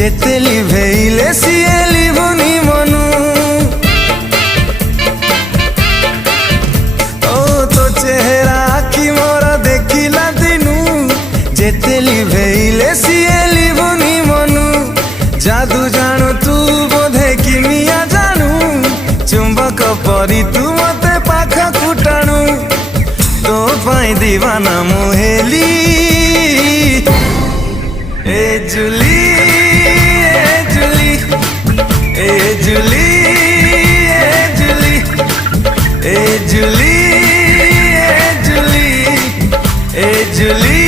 जेते लिभेइले सिए लिभुनी मनु ओ तो चेहरा आखि मोर देखिला दिनु जेते लिभेइले सिए लिभुनी मनु जादू जानू तू बोधे किमिया जानू चुंबक परी तू मते पाखा कुटाणु तो पाई दीवाना मुहेली ए जुली ए जुली ए जुली ए जुली ए जुली ए जुली ए जुली